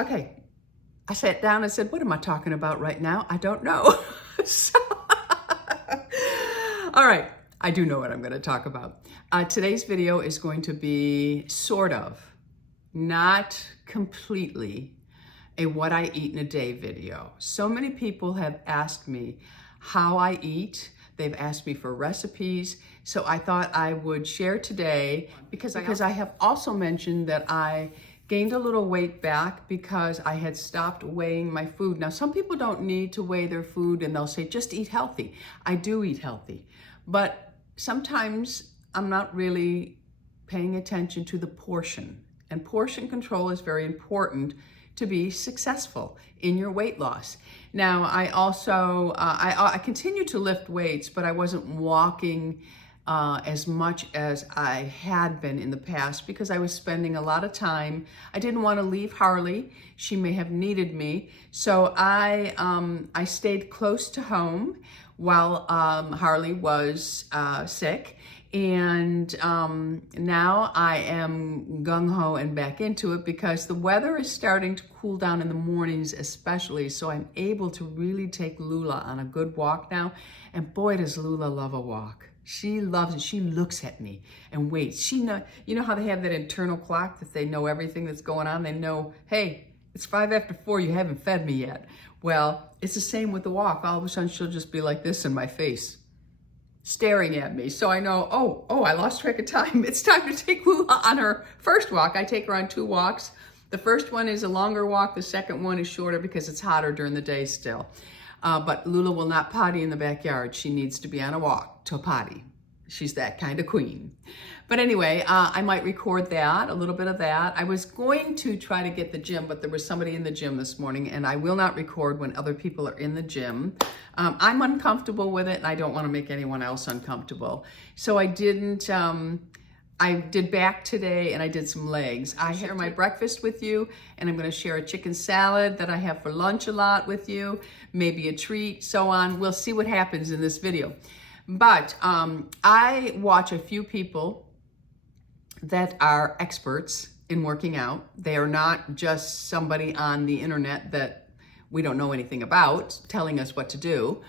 Okay, I sat down and said, what am I talking about right now? I don't know. So, all right, I do know what I'm going to talk about. Today's video is going to be sort of, not completely, a what I eat in a day video. So many people have asked me how I eat. They've asked me for recipes. So I thought I would share today because I have also mentioned that I gained a little weight back because I had stopped weighing my food. Now, some people don't need to weigh their food and they'll say, just eat healthy. I do eat healthy, but sometimes I'm not really paying attention to the portion. And portion control is very important to be successful in your weight loss. Now, I also, I continue to lift weights, but I wasn't walking as much as I had been in the past because I was spending a lot of time. I didn't want to leave Harley. She may have needed me. So I stayed close to home while Harley was sick. And now I am gung-ho and back into it because the weather is starting to cool down in the mornings especially, so I'm able to really take Lulah on a good walk now. And boy, does Lulah love a walk. She loves it. She looks at me and waits. You know how they have that internal clock that they know everything that's going on? They know, hey, it's 5 after 4, you haven't fed me yet. Well, it's the same with the walk. All of a sudden she'll just be like this in my face, staring at me. So I know, oh, I lost track of time. It's time to take Lulah on her first walk. I take her on 2 walks. The first one is a longer walk. The second one is shorter because it's hotter during the day still. But Lulah will not potty in the backyard. She needs to be on a walk to potty. She's that kind of queen. But anyway, I might record that, a little bit of that. I was going to try to get the gym, but there was somebody in the gym this morning, and I will not record when other people are in the gym. I'm uncomfortable with it, and I don't want to make anyone else uncomfortable. So I didn't, I did back today, and I did some legs. I share my breakfast with you, and I'm going to share a chicken salad that I have for lunch a lot with you, maybe a treat, so on. We'll see what happens in this video. But I watch a few people that are experts in working out. They are not just somebody on the internet that we don't know anything about telling us what to do.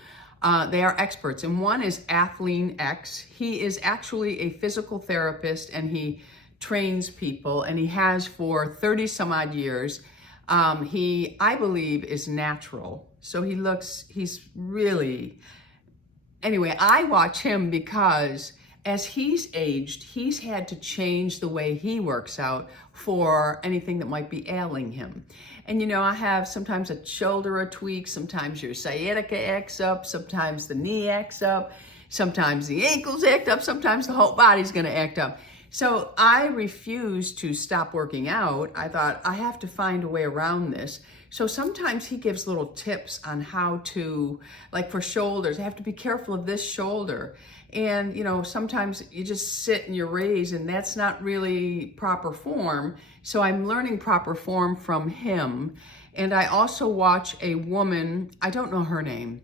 They are experts. And one is Athlean X. He is actually a physical therapist and he trains people, and he has for 30 some odd years. He, I believe, is natural. So he's really... Anyway, I watch him because as he's aged, he's had to change the way he works out for anything that might be ailing him. And you know, I have sometimes a shoulder a tweak, sometimes your sciatica acts up, sometimes the knee acts up, sometimes the ankles act up, sometimes the whole body's gonna act up. So I refused to stop working out. I thought I have to find a way around this. So sometimes he gives little tips on how to, like for shoulders, I have to be careful of this shoulder. And you know, sometimes you just sit and you raise and that's not really proper form. So I'm learning proper form from him. And I also watch a woman, I don't know her name.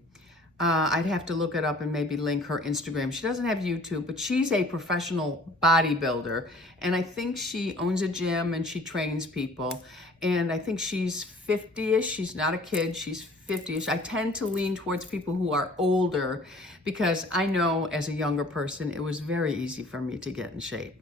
I'd have to look it up and maybe link her Instagram. She doesn't have YouTube, but she's a professional bodybuilder. And I think she owns a gym and she trains people. And I think she's 50-ish. She's not a kid. She's 50-ish. I tend to lean towards people who are older because I know as a younger person, it was very easy for me to get in shape.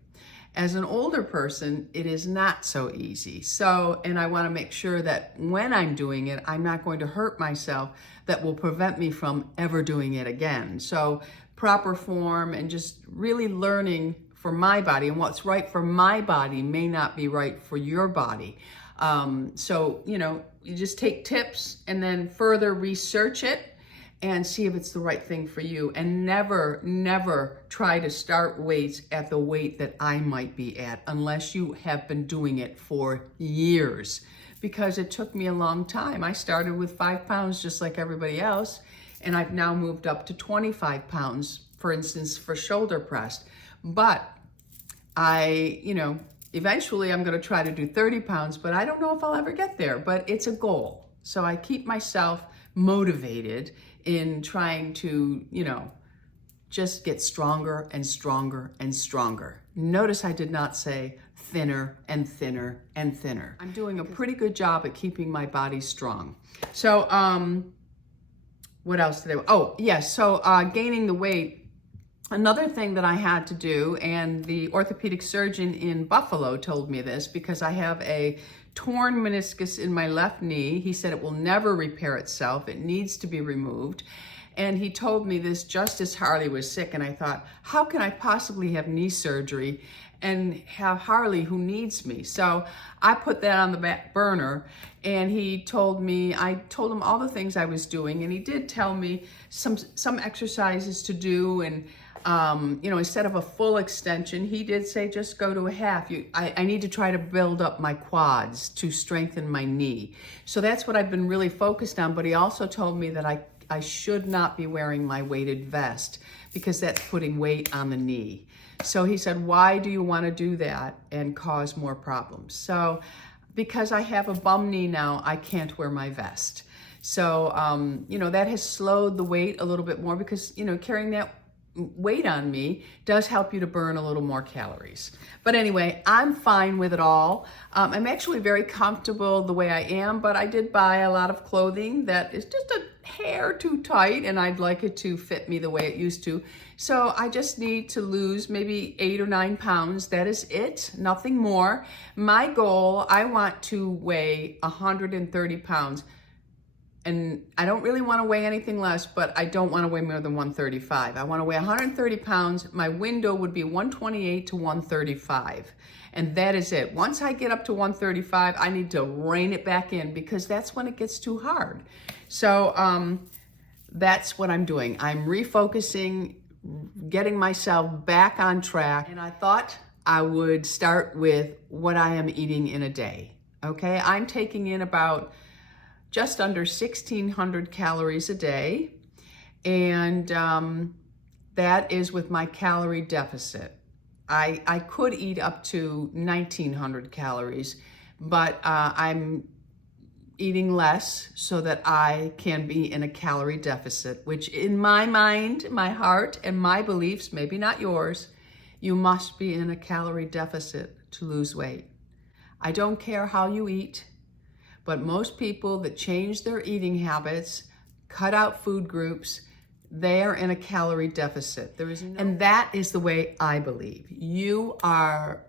As an older person, it is not so easy. So, and I want to make sure that when I'm doing it, I'm not going to hurt myself that will prevent me from ever doing it again. So proper form and just really learning for my body, and what's right for my body may not be right for your body. So, you know, you just take tips and then further research it and see if it's the right thing for you. And never, never try to start weights at the weight that I might be at unless you have been doing it for years, because it took me a long time. I started with 5 pounds just like everybody else, and I've now moved up to 25 pounds, for instance, for shoulder press. But eventually I'm going to try to do 30 pounds, but I don't know if I'll ever get there, but it's a goal. So I keep myself motivated in trying to, just get stronger and stronger and stronger. Notice I did not say thinner and thinner and thinner. I'm doing a pretty good job at keeping my body strong. So, what else did I, oh, yes, so gaining the weight, another thing that I had to do, and the orthopedic surgeon in Buffalo told me this because I have a torn meniscus in my left knee. He said it will never repair itself. It needs to be removed. And he told me this just as Harley was sick, and I thought, how can I possibly have knee surgery and have Harley who needs me? So I put that on the back burner, and he told me, I told him all the things I was doing, and he did tell me some exercises to do, and you know, instead of a full extension, he did say just go to a half. I need to try to build up my quads to strengthen my knee. So that's what I've been really focused on, but he also told me that I should not be wearing my weighted vest because that's putting weight on the knee. So he said, why do you want to do that and cause more problems? So because I have a bum knee now, I can't wear my vest. So, you know, that has slowed the weight a little bit more because, you know, carrying that weight on me does help you to burn a little more calories. But anyway, I'm fine with it all. I'm actually very comfortable the way I am, but I did buy a lot of clothing that is just a hair too tight, and I'd like it to fit me the way it used to. So I just need to lose maybe 8 or 9 pounds. That is it, nothing more. My goal, I want to weigh 130 pounds. And I don't really want to weigh anything less, but I don't want to weigh more than 135. I want to weigh 130 pounds. My window would be 128 to 135. And that is it. Once I get up to 135, I need to rein it back in because that's when it gets too hard. So that's what I'm doing. I'm refocusing, getting myself back on track. And I thought I would start with what I am eating in a day. Okay, I'm taking in about just under 1,600 calories a day, and that is with my calorie deficit. I could eat up to 1,900 calories, but I'm eating less so that I can be in a calorie deficit, which in my mind, my heart, and my beliefs, maybe not yours, you must be in a calorie deficit to lose weight. I don't care how you eat. But most people that change their eating habits, cut out food groups, they are in a calorie deficit. And that is the way I believe. You are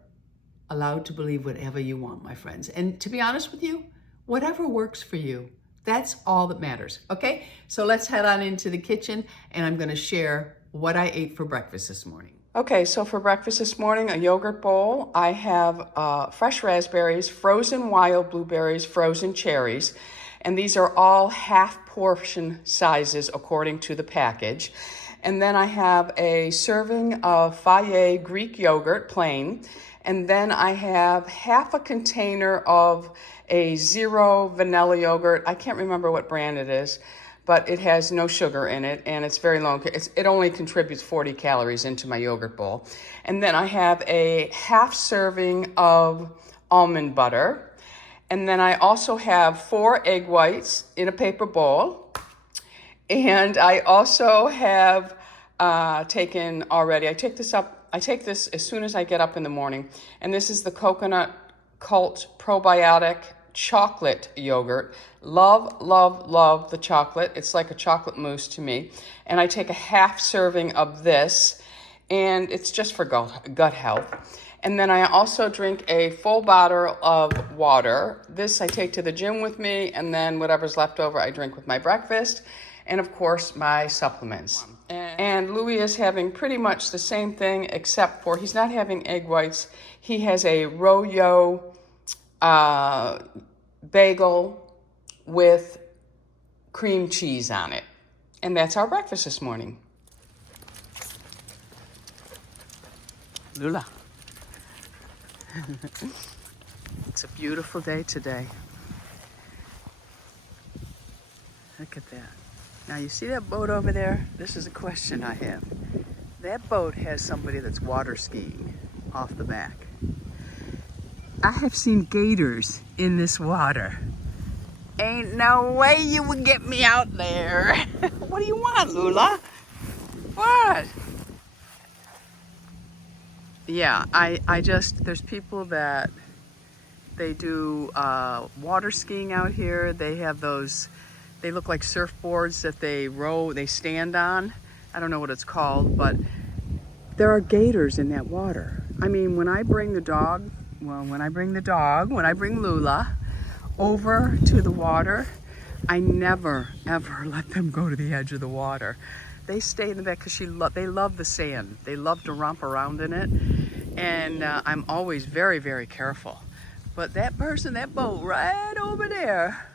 allowed to believe whatever you want, my friends. And to be honest with you, whatever works for you, that's all that matters, okay? So let's head on into the kitchen, and I'm gonna share what I ate for breakfast this morning. Okay, so for breakfast this morning, a yogurt bowl. I have fresh raspberries, frozen wild blueberries, frozen cherries, and these are all half portion sizes according to the package. And then I have a serving of Fage Greek yogurt, plain, and then I have half a container of a zero vanilla yogurt. I can't remember what brand it is, but it has no sugar in it, and it's very low. It only contributes 40 calories into my yogurt bowl. And then I have a half serving of almond butter. And then I also have 4 egg whites in a paper bowl. And I also have taken already, I take this as soon as I get up in the morning. And this is the Coconut Cult Probiotic Chocolate Yogurt. Love, love, love the chocolate. It's like a chocolate mousse to me. And I take a half serving of this, and it's just for gut health. And then I also drink a full bottle of water. This I take to the gym with me, and then whatever's left over I drink with my breakfast, and of course my supplements. And Louis is having pretty much the same thing, except for he's not having egg whites. He has a Royo bagel with cream cheese on it. And that's our breakfast this morning. Lulah. It's a beautiful day today. Look at that. Now you see that boat over there? This is a question I have. That boat has somebody that's water skiing off the back. I have seen gators in this water. Ain't no way you would get me out there. What do you want, Lulah? What? yeah, there's people that they do water skiing out here. They have those, they look like surfboards that they stand on. I don't know what it's called, but there are gators in that water. I mean, when I bring Lulah over to the water, I never, ever let them go to the edge of the water. They stay in the back because they love the sand. They love to romp around in it. And I'm always very, very careful. But that boat right over there,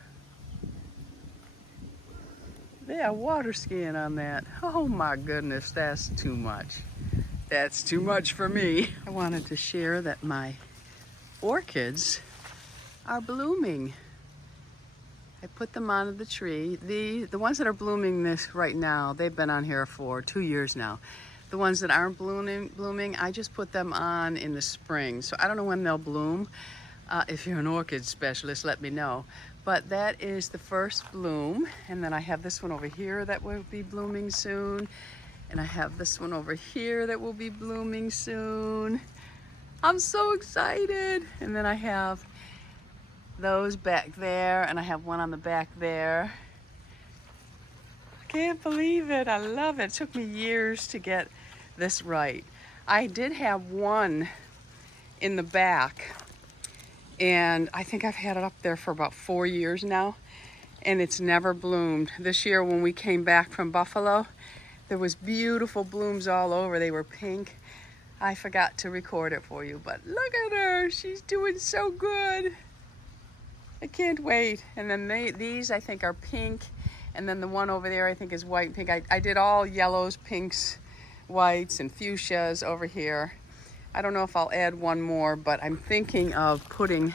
they are water skiing on that. Oh my goodness, that's too much. That's too much for me. I wanted to share that my orchids are blooming. I put them onto the tree. The ones that are blooming right now, they've been on here for 2 years now. The ones that aren't blooming, I just put them on in the spring. So I don't know when they'll bloom. If you're an orchid specialist, let me know. But that is the first bloom. And then I have this one over here that will be blooming soon. And I have this one over here that will be blooming soon. I'm so excited. And then I have those back there, and I have one on the back there. I can't believe it. I love it. It took me years to get this right. I did have one in the back, and I think I've had it up there for about 4 years now, and it's never bloomed. This year when we came back from Buffalo, there was beautiful blooms all over. They were pink. I forgot to record it for you, but look at her. She's doing so good. I can't wait. And then these I think are pink, and then the one over there I think is white and pink. I did all yellows, pinks, whites, and fuchsias over here. I don't know if I'll add one more, but I'm thinking of putting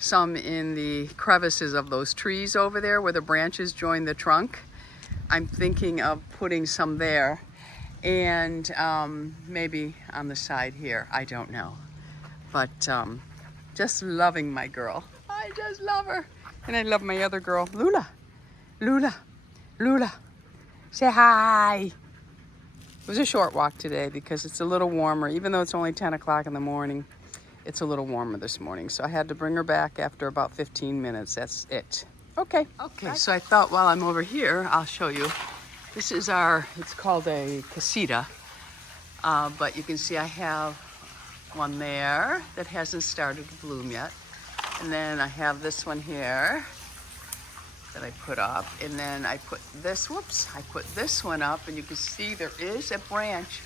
some in the crevices of those trees over there where the branches join the trunk. I'm thinking of putting some there, and maybe on the side here. I don't know. But just loving my girl. I just love her. And I love my other girl, Lulah. Lulah. Lulah. Say hi. It was a short walk today because it's a little warmer. Even though it's only 10 o'clock in the morning, it's a little warmer this morning. So I had to bring her back after about 15 minutes. That's it. Okay. Okay, so I thought while I'm over here, I'll show you. This is it's called a casita. But you can see I have one there that hasn't started to bloom yet. And then I have this one here that I put up. And then I put this one up, and you can see there is a branch.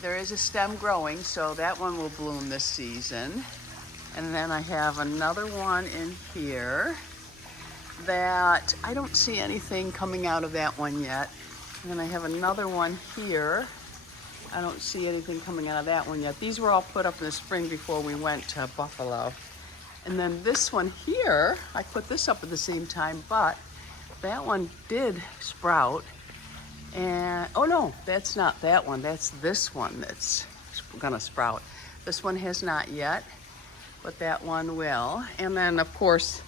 There is a stem growing, so that one will bloom this season. And then I have another one in here that I don't see anything coming out of that one yet. And then I have another one here. I don't see anything coming out of that one yet. These were all put up in the spring before we went to Buffalo. And then this one here, I put this up at the same time, but that one did sprout. And, oh no, that's not that one. That's this one that's gonna sprout. This one has not yet, but that one will. And then of course,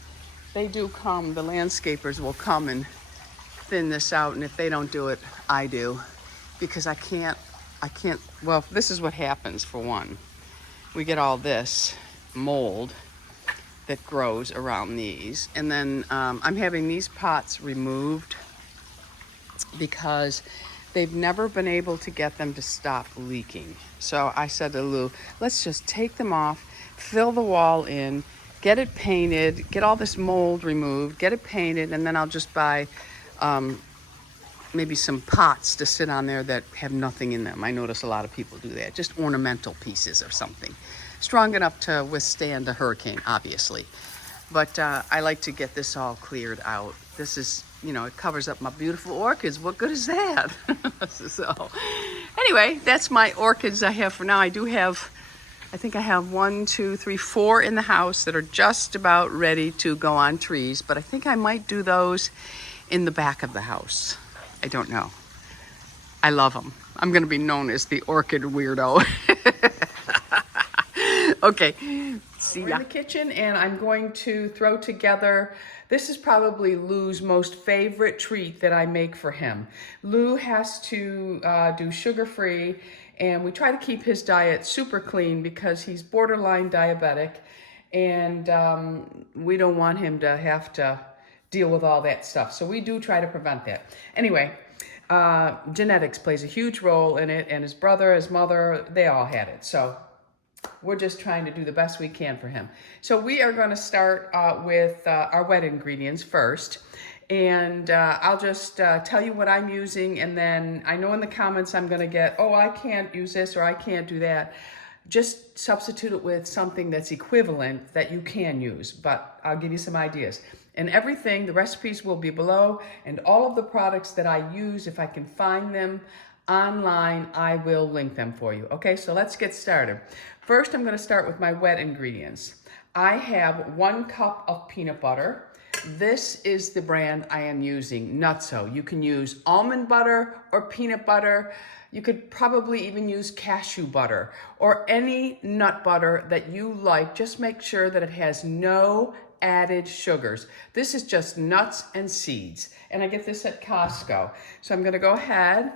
they do come, the landscapers will come and thin this out. And if they don't do it, I do. Because I can't, well, this is what happens for one. We get all this mold that grows around these. And then I'm having these pots removed because they've never been able to get them to stop leaking. So I said to Lou, let's just take them off, fill the wall in, get it painted, get all this mold removed, get it painted, and then I'll just buy maybe some pots to sit on there that have nothing in them. I notice a lot of people do that, just ornamental pieces or something. Strong enough to withstand a hurricane, obviously. But I like to get this all cleared out. This is, you know, it covers up my beautiful orchids. What good is that? So anyway, that's my orchids I have for now. I do have, I think I have 1, 2, 3, 4 in the house that are just about ready to go on trees. But I think I might do those in the back of the house. I don't know. I love them. I'm going to be known as the orchid weirdo. Okay, see ya. We're in the kitchen, and I'm going to throw together, this is probably Lou's most favorite treat that I make for him. Lou has to do sugar-free, And we try to keep his diet super clean because he's borderline diabetic, and we don't want him to have to deal with all that stuff. So we do try to prevent that. Anyway, genetics plays a huge role in it, and his brother, his mother, they all had it. So we're just trying to do the best we can for him. So we are going to start with our wet ingredients first. And I'll just tell you what I'm using, and then I know in the comments I'm going to get, oh, I can't use this or I can't do that. Just substitute it with something that's equivalent that you can use, but I'll give you some ideas. And everything, the recipes will be below, and all of the products that I use, if I can find them online, I will link them for you. Okay, so let's get started. First, I'm going to start with my wet ingredients. I have 1 cup of peanut butter. This is the brand I am using, Nutso. You can use almond butter or peanut butter. You could probably even use cashew butter or any nut butter that you like. Just make sure that it has no added sugars. This is just nuts and seeds. And I get this at Costco. So I'm going to go ahead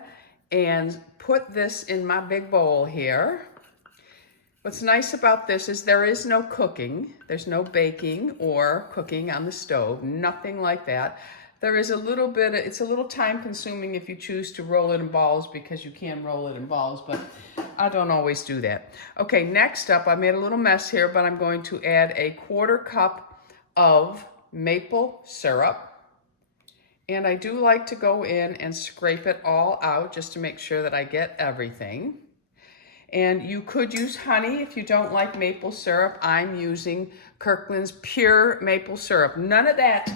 and put this in my big bowl here. What's nice about this is there is no cooking. There's no baking or cooking on the stove, nothing like that. There is a little bit, it's a little time consuming if you choose to roll it in balls, because you can roll it in balls, but I don't always do that. Okay, next up, I made a little mess here, but I'm going to add a 1/4 cup of maple syrup. And I do like to go in and scrape it all out just to make sure that I get everything. And you could use honey if you don't like maple syrup. I'm using Kirkland's pure maple syrup. None of that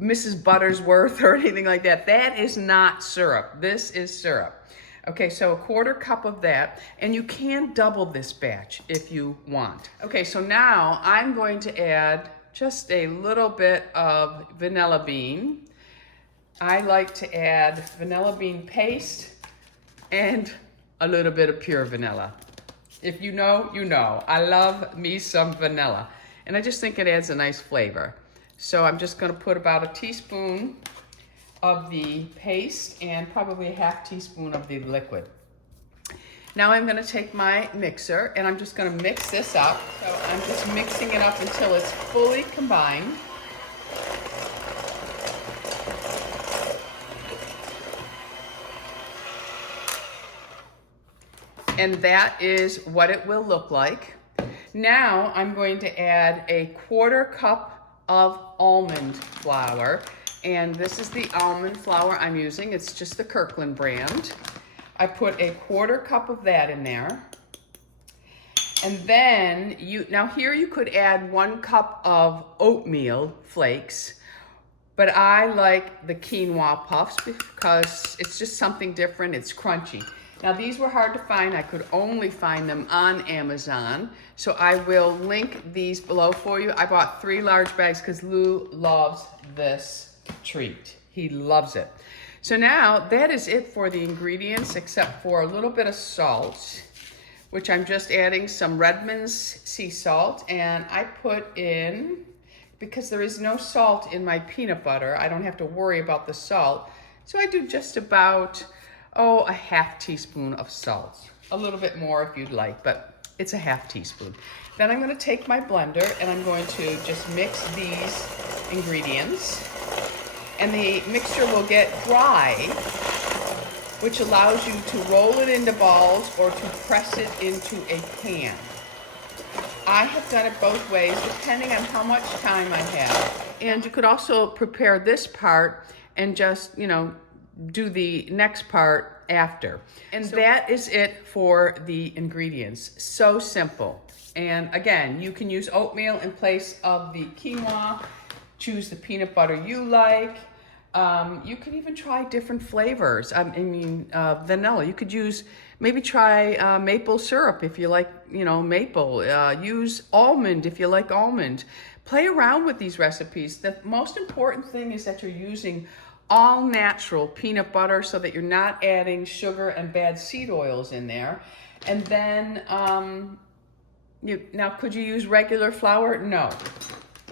Mrs. Buttersworth or anything like that. That is not syrup. This is syrup. Okay, so a 1/4 cup of that, and you can double this batch if you want. Okay, so now I'm going to add just a little bit of vanilla bean. I like to add vanilla bean paste and a little bit of pure vanilla. If you know, you know. I love me some vanilla. And I just think it adds a nice flavor. So I'm just gonna put about a teaspoon of the paste and probably a 1/2 teaspoon of the liquid. Now I'm gonna take my mixer and I'm just gonna mix this up. So I'm just mixing it up until it's fully combined. And that is what it will look like. Now I'm going to add a 1/4 cup of almond flour. And this is the almond flour I'm using. It's just the Kirkland brand. I put a 1/4 cup of that in there. And then now here you could add 1 cup of oatmeal flakes, but I like the quinoa puffs because it's just something different. It's crunchy. Now these were hard to find. I could only find them on Amazon. So I will link these below for you. I bought 3 large bags because Lou loves this treat. He loves it. So now that is it for the ingredients, except for a little bit of salt, which I'm just adding some Redmond's sea salt. And I put in, because there is no salt in my peanut butter, I don't have to worry about the salt. So I do just about, a 1/2 teaspoon of salt. A little bit more if you'd like, but it's a 1/2 teaspoon. Then I'm going to take my blender and I'm going to just mix these ingredients. And the mixture will get dry, which allows you to roll it into balls or to press it into a pan. I have done it both ways, depending on how much time I have. And you could also prepare this part and just, do the next part after. And so that is it for the ingredients. So simple. And again, you can use oatmeal in place of the quinoa. Choose the peanut butter you like. You can even try different flavors. Vanilla. You could maybe try maple syrup if you like, maple. Use almond if you like almond. Play around with these recipes. The most important thing is that you're using all natural peanut butter so that you're not adding sugar and bad seed oils in there. And then, now could you use regular flour? No.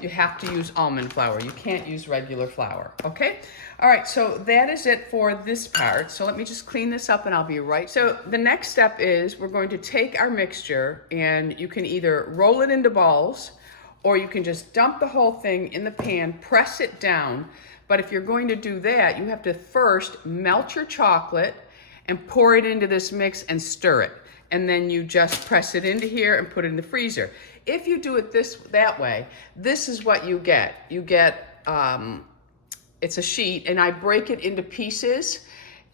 you have to use almond flour. You can't use regular flour, okay? All right, so that is it for this part. So let me just clean this up and I'll be right. So the next step is we're going to take our mixture, and you can either roll it into balls or you can just dump the whole thing in the pan, press it down. But if you're going to do that, you have to first melt your chocolate and pour it into this mix and stir it. And then you just press it into here and put it in the freezer. If you do it that way, this is what you get. You get, it's a sheet, and I break it into pieces,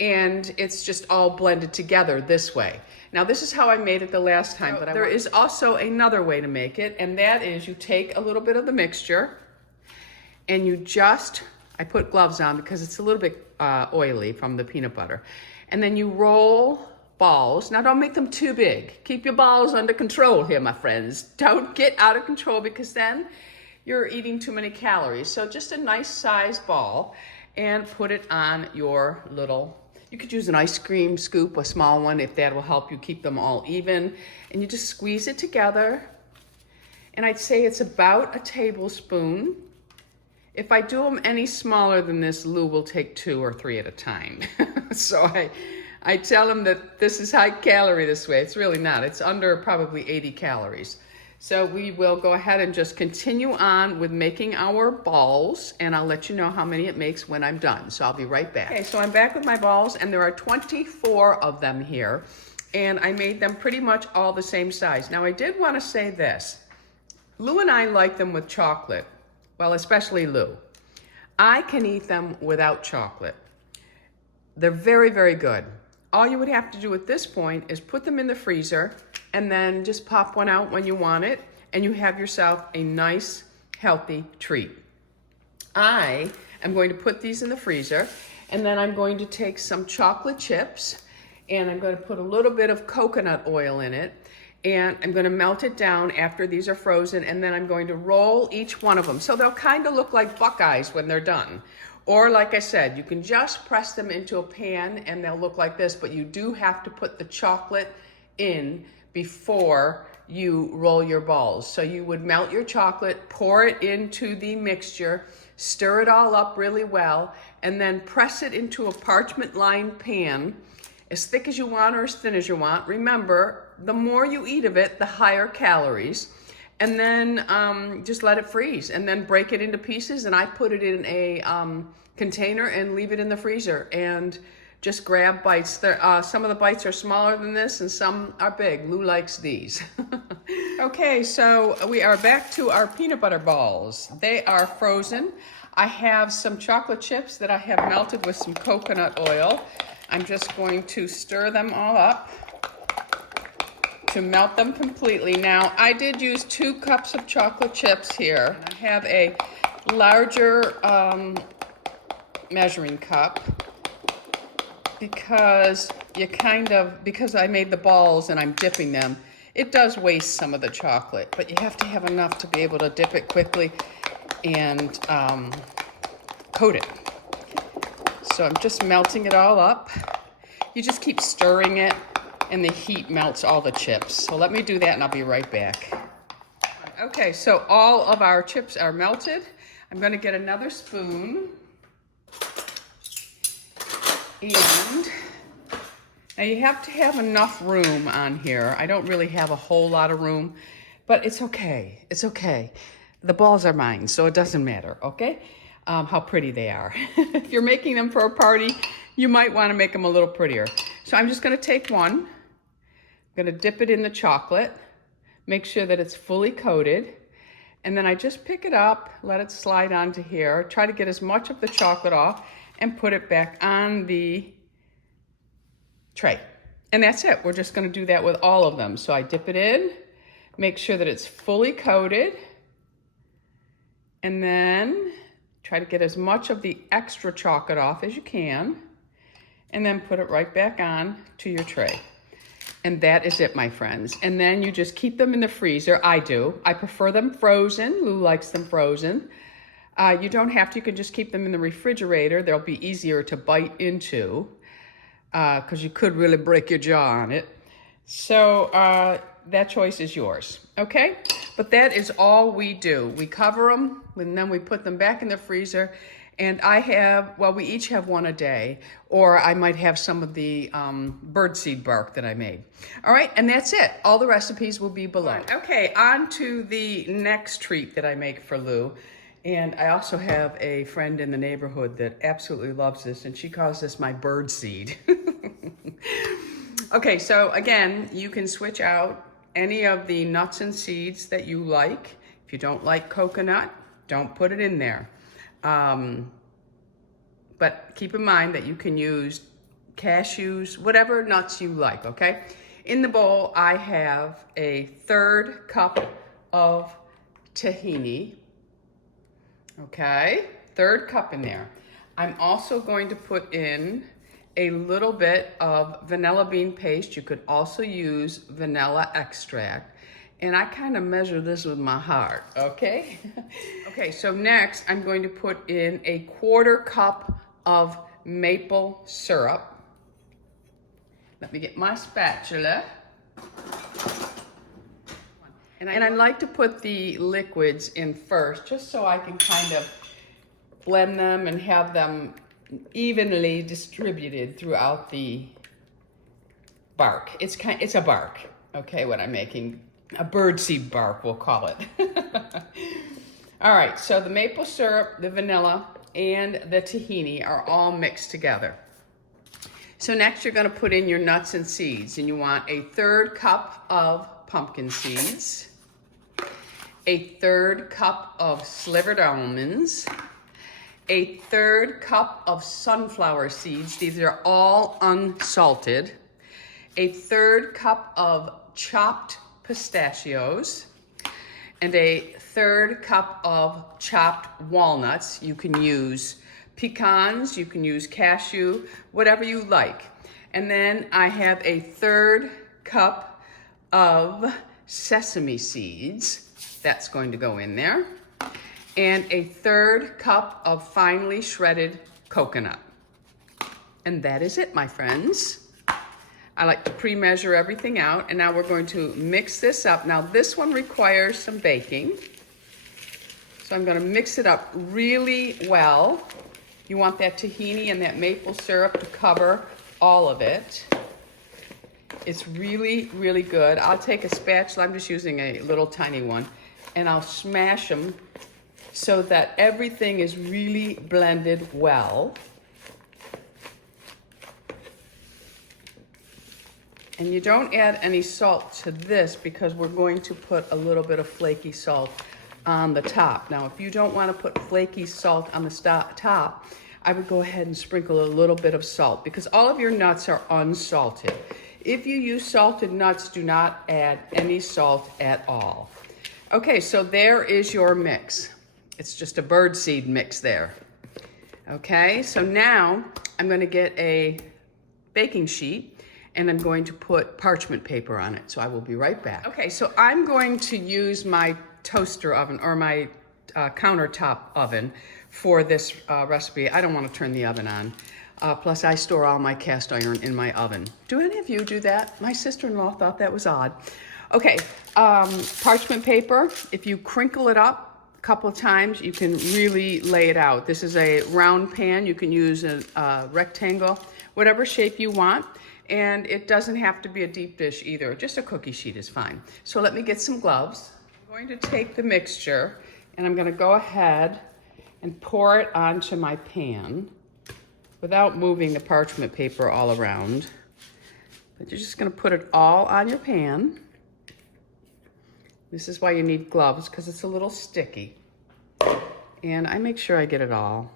and it's just all blended together this way. Now, this is how I made it the last time, but there is also another way to make it, and that is you take a little bit of the mixture, and you just, I put gloves on because it's a little bit oily from the peanut butter, and then you roll balls. Now, don't make them too big. Keep your balls under control here, my friends. Don't get out of control, because then you're eating too many calories. So just a nice size ball, and put it on your little, you could use an ice cream scoop, a small one, if that will help you keep them all even. And you just squeeze it together. And I'd say it's about a tablespoon. If I do them any smaller than this, Lou will take 2 or 3 at a time. So I tell them that this is high calorie this way. It's really not. It's under probably 80 calories. So we will go ahead and just continue on with making our balls, and I'll let you know how many it makes when I'm done. So I'll be right back. Okay, so I'm back with my balls, and there are 24 of them here, and I made them pretty much all the same size. Now, I did want to say this. Lou and I like them with chocolate. Well, especially Lou. I can eat them without chocolate. They're very, very good. All you would have to do at this point is put them in the freezer and then just pop one out when you want it, and you have yourself a nice, healthy treat. I am going to put these in the freezer, and then I'm going to take some chocolate chips, and I'm going to put a little bit of coconut oil in it, and I'm going to melt it down after these are frozen, and then I'm going to roll each one of them. So they'll kind of look like Buckeyes when they're done. Or like I said, you can just press them into a pan and they'll look like this, but you do have to put the chocolate in before you roll your balls. So you would melt your chocolate, pour it into the mixture, stir it all up really well, and then press it into a parchment-lined pan, as thick as you want or as thin as you want. Remember, the more you eat of it, the higher calories. And then just let it freeze, and then break it into pieces. And I put it in a container and leave it in the freezer, and just grab bites. Some of the bites are smaller than this, and some are big. Lou likes these. Okay, so we are back to our peanut butter balls. They are frozen. I have some chocolate chips that I have melted with some coconut oil. I'm just going to stir them all up to melt them completely. Now, I did use 2 cups of chocolate chips here. I have a larger measuring cup because because I made the balls and I'm dipping them, it does waste some of the chocolate, but you have to have enough to be able to dip it quickly and coat it. So I'm just melting it all up. You just keep stirring it, and the heat melts all the chips. So let me do that and I'll be right back. Okay, so all of our chips are melted. I'm gonna get another spoon. And now you have to have enough room on here. I don't really have a whole lot of room, but it's okay, it's okay. The balls are mine, so it doesn't matter, okay? How pretty they are. If you're making them for a party, you might wanna make them a little prettier. So I'm just gonna take one. I'm gonna dip it in the chocolate, make sure that it's fully coated, and then I just pick it up, let it slide onto here, try to get as much of the chocolate off, and put it back on the tray. And that's it. We're just gonna do that with all of them. So I dip it in, make sure that it's fully coated, and then try to get as much of the extra chocolate off as you can, and then put it right back on to your tray. And that is it, my friends. And then you just keep them in the freezer. I do. I prefer them frozen. Lou likes them frozen. You don't have to. You can just keep them in the refrigerator. They'll be easier to bite into because you could really break your jaw on it. So that choice is yours, okay? But that is all we do. We cover them, and then we put them back in the freezer. And I have, well, we each have one a day, or I might have some of the birdseed bark that I made. All right, and that's it. All the recipes will be below. Okay, on to the next treat that I make for Lou. And I also have a friend in the neighborhood that absolutely loves this, and she calls this my birdseed. Okay, so again, you can switch out any of the nuts and seeds that you like. If you don't like coconut, don't put it in there. But keep in mind that you can use cashews, whatever nuts you like, okay? In the bowl, I have a 1/3 cup of tahini, okay? 1/3 cup in there. I'm also going to put in a little bit of vanilla bean paste. You could also use vanilla extract. And I kind of measure this with my heart, okay? Okay, so next I'm going to put in a 1/4 cup of maple syrup. Let me get my spatula. And I like to put the liquids in first, just so I can kind of blend them and have them evenly distributed throughout the bark. It's a bark, okay, what I'm making. A birdseed bark, we'll call it. All right, so the maple syrup, the vanilla, and the tahini are all mixed together. So next you're gonna put in your nuts and seeds, and you want a 1/3 cup of pumpkin seeds, a 1/3 cup of slivered almonds, a 1/3 cup of sunflower seeds. These are all unsalted. A 1/3 cup of chopped pistachios, and a 1/3 cup of chopped walnuts. You can use pecans, you can use cashew, whatever you like. And then I have a 1/3 cup of sesame seeds. That's going to go in there. And a 1/3 cup of finely shredded coconut. And that is it, my friends. I like to pre-measure everything out, and now we're going to mix this up. Now this one requires some baking, so I'm gonna mix it up really well. You want that tahini and that maple syrup to cover all of it. It's really, really good. I'll take a spatula, I'm just using a little tiny one, and I'll smash them so that everything is really blended well. And you don't add any salt to this because we're going to put a little bit of flaky salt on the top. Now, if you don't want to put flaky salt on the top, I would go ahead and sprinkle a little bit of salt because all of your nuts are unsalted. If you use salted nuts, do not add any salt at all. Okay, so there is your mix. It's just a birdseed mix there. Okay, so now I'm going to get a baking sheet and I'm going to put parchment paper on it. So I will be right back. Okay, so I'm going to use my toaster oven or my countertop oven for this recipe. I don't want to turn the oven on. Plus I store all my cast iron in my oven. Do any of you do that? My sister-in-law thought that was odd. Okay, parchment paper, if you crinkle it up a couple of times, you can really lay it out. This is a round pan. You can use a rectangle, whatever shape you want. And it doesn't have to be a deep dish either. Just a cookie sheet is fine. So let me get some gloves. I'm going to take the mixture and I'm going to go ahead and pour it onto my pan without moving the parchment paper all around. But you're just going to put it all on your pan. This is why you need gloves, because it's a little sticky. And I make sure I get it all.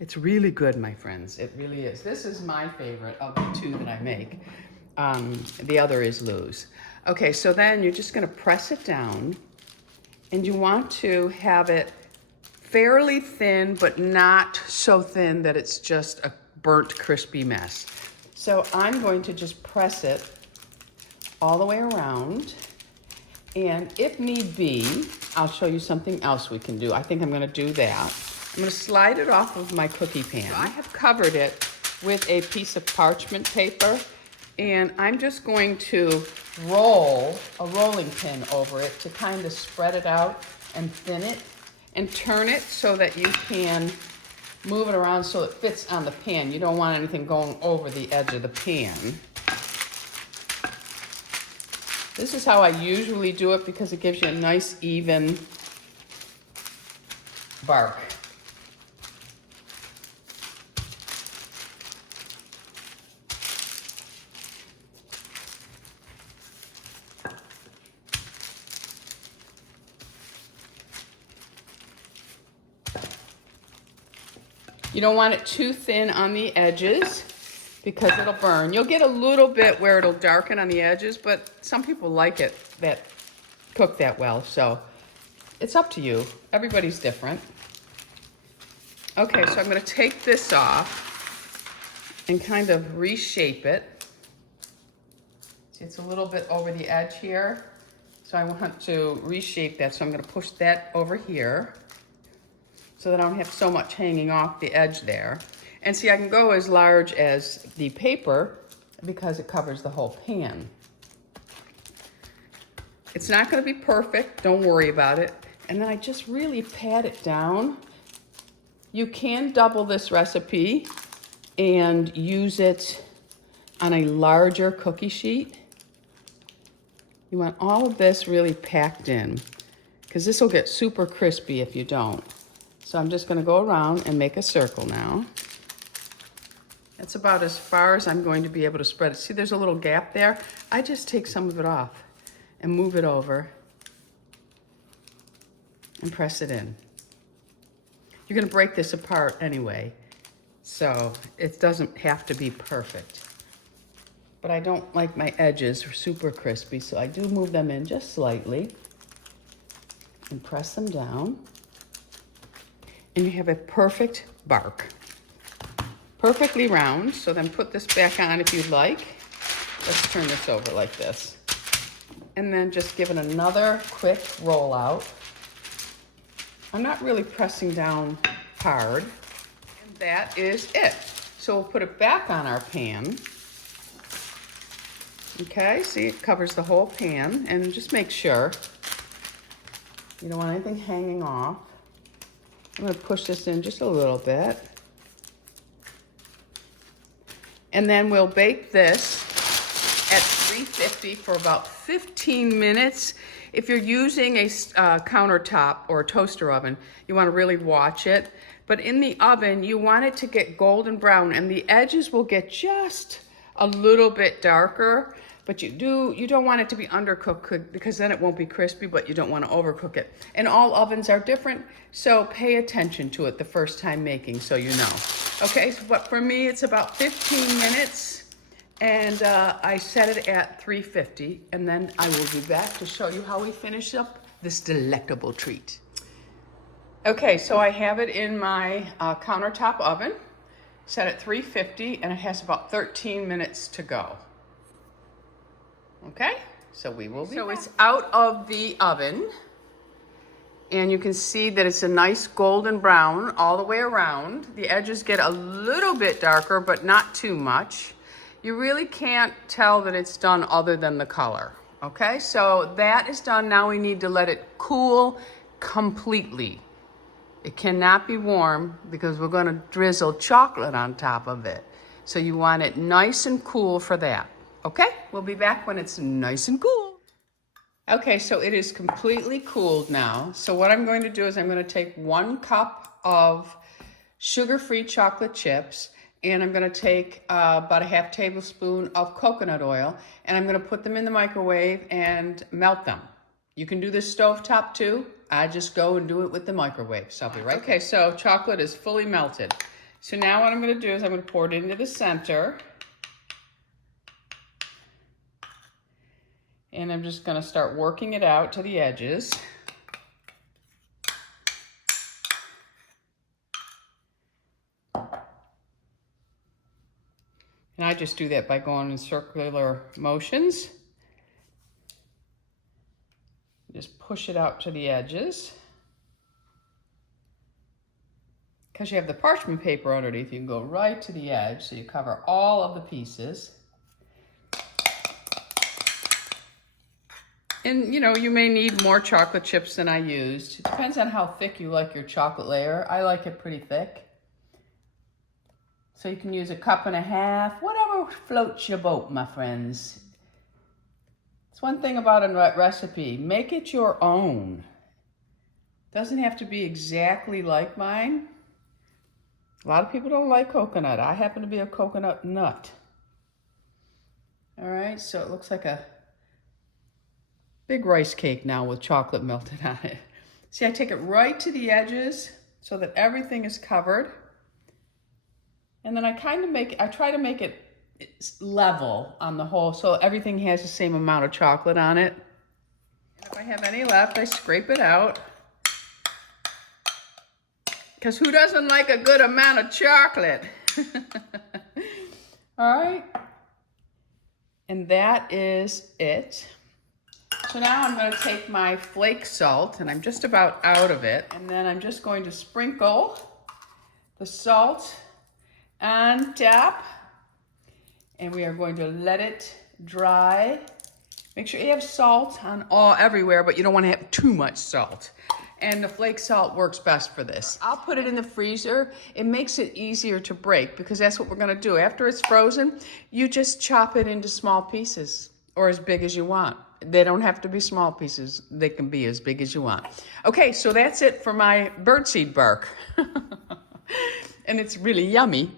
It's really good, my friends. It really is. This is my favorite of the two that I make. The other is Lou's. Okay, so then you're just going to press it down, and you want to have it fairly thin, but not so thin that it's just a burnt, crispy mess. So I'm going to just press it all the way around, and if need be, I'll show you something else we can do. I think I'm going to do that. I'm going to slide it off of my cookie pan. So I have covered it with a piece of parchment paper, And I'm just going to roll a rolling pin over it to kind of spread it out and thin it and turn it so that you can move it around so it fits on the pan. You don't want anything going over the edge of the pan. This is how I usually do it because it gives you a nice even bark. You don't want it too thin on the edges because it'll burn. You'll get a little bit where it'll darken on the edges, but some people like it that cook that well, so it's up to you. Everybody's different. Okay, so I'm gonna take this off and kind of reshape it. See, it's a little bit over the edge here, so I want to reshape that, so I'm gonna push that over here, so that I don't have so much hanging off the edge there. And see, I can go as large as the paper because it covers the whole pan. It's not gonna be perfect, don't worry about it. And then I just really pat it down. You can double this recipe and use it on a larger cookie sheet. You want all of this really packed in because this will get super crispy if you don't. So I'm just gonna go around and make a circle now. That's about as far as I'm going to be able to spread it. See, there's a little gap there. I just take some of it off and move it over and press it in. You're gonna break this apart anyway, so it doesn't have to be perfect. But I don't like my edges super crispy, so I do move them in just slightly and press them down. And you have a perfect bark. Perfectly round, so then put this back on if you'd like. Let's turn this over like this. And then just give it another quick roll out. I'm not really pressing down hard. And that is it. So we'll put it back on our pan. Okay, see, it covers the whole pan. And just make sure you don't want anything hanging off. I'm gonna push this in just a little bit. And then we'll bake this at 350 for about 15 minutes. If you're using a countertop or a toaster oven, you wanna really watch it. But in the oven, you want it to get golden brown and the edges will get just a little bit darker, but you don't want it to be undercooked because then it won't be crispy, but you don't want to overcook it. And all ovens are different, so pay attention to it the first time making so you know. Okay, so, but for me, it's about 15 minutes and I set it at 350 and then I will be back to show you how we finish up this delectable treat. Okay, so I have it in my countertop oven, set at 350, and it has about 13 minutes to go. Okay, so we will be back. It's out of the oven, and you can see that it's a nice golden brown all the way around. The edges get a little bit darker, but not too much. You really can't tell that it's done other than the color. Okay, so that is done. Now we need to let it cool completely. It cannot be warm because we're going to drizzle chocolate on top of it. So you want it nice and cool for that. Okay, we'll be back when it's nice and cool. Okay, so it is completely cooled now. So what I'm going to do is I'm going to take 1 cup of sugar-free chocolate chips, and I'm going to take about a ½ tablespoon of coconut oil, and I'm going to put them in the microwave and melt them. You can do this stovetop too. I just go and do it with the microwave, so I'll be right back. Okay, so chocolate is fully melted. So now what I'm going to do is I'm going to pour it into the center. And I'm just going to start working it out to the edges. And I just do that by going in circular motions. Just push it out to the edges. Because you have the parchment paper underneath, you can go right to the edge, so you cover all of the pieces. And you know, you may need more chocolate chips than I used. It depends on how thick you like your chocolate layer. I like it pretty thick. So you can use 1.5 cups, whatever floats your boat, my friends. It's one thing about a recipe, make it your own. Doesn't have to be exactly like mine. A lot of people don't like coconut. I happen to be a coconut nut. All right, so it looks like a big rice cake now with chocolate melted on it. See, I take it right to the edges so that everything is covered. And then I try to make it level on the whole so everything has the same amount of chocolate on it. And if I have any left, I scrape it out. Because who doesn't like a good amount of chocolate? All right. And that is it. So now I'm going to take my flake salt, and I'm just about out of it. And then I'm just going to sprinkle the salt on top. And we are going to let it dry. Make sure you have salt on everywhere, but you don't want to have too much salt. And the flake salt works best for this. I'll put it in the freezer. It makes it easier to break because that's what we're gonna do. After it's frozen, you just chop it into small pieces or as big as you want. They don't have to be small pieces. They can be as big as you want. Okay, so that's it for my birdseed bark. And it's really yummy.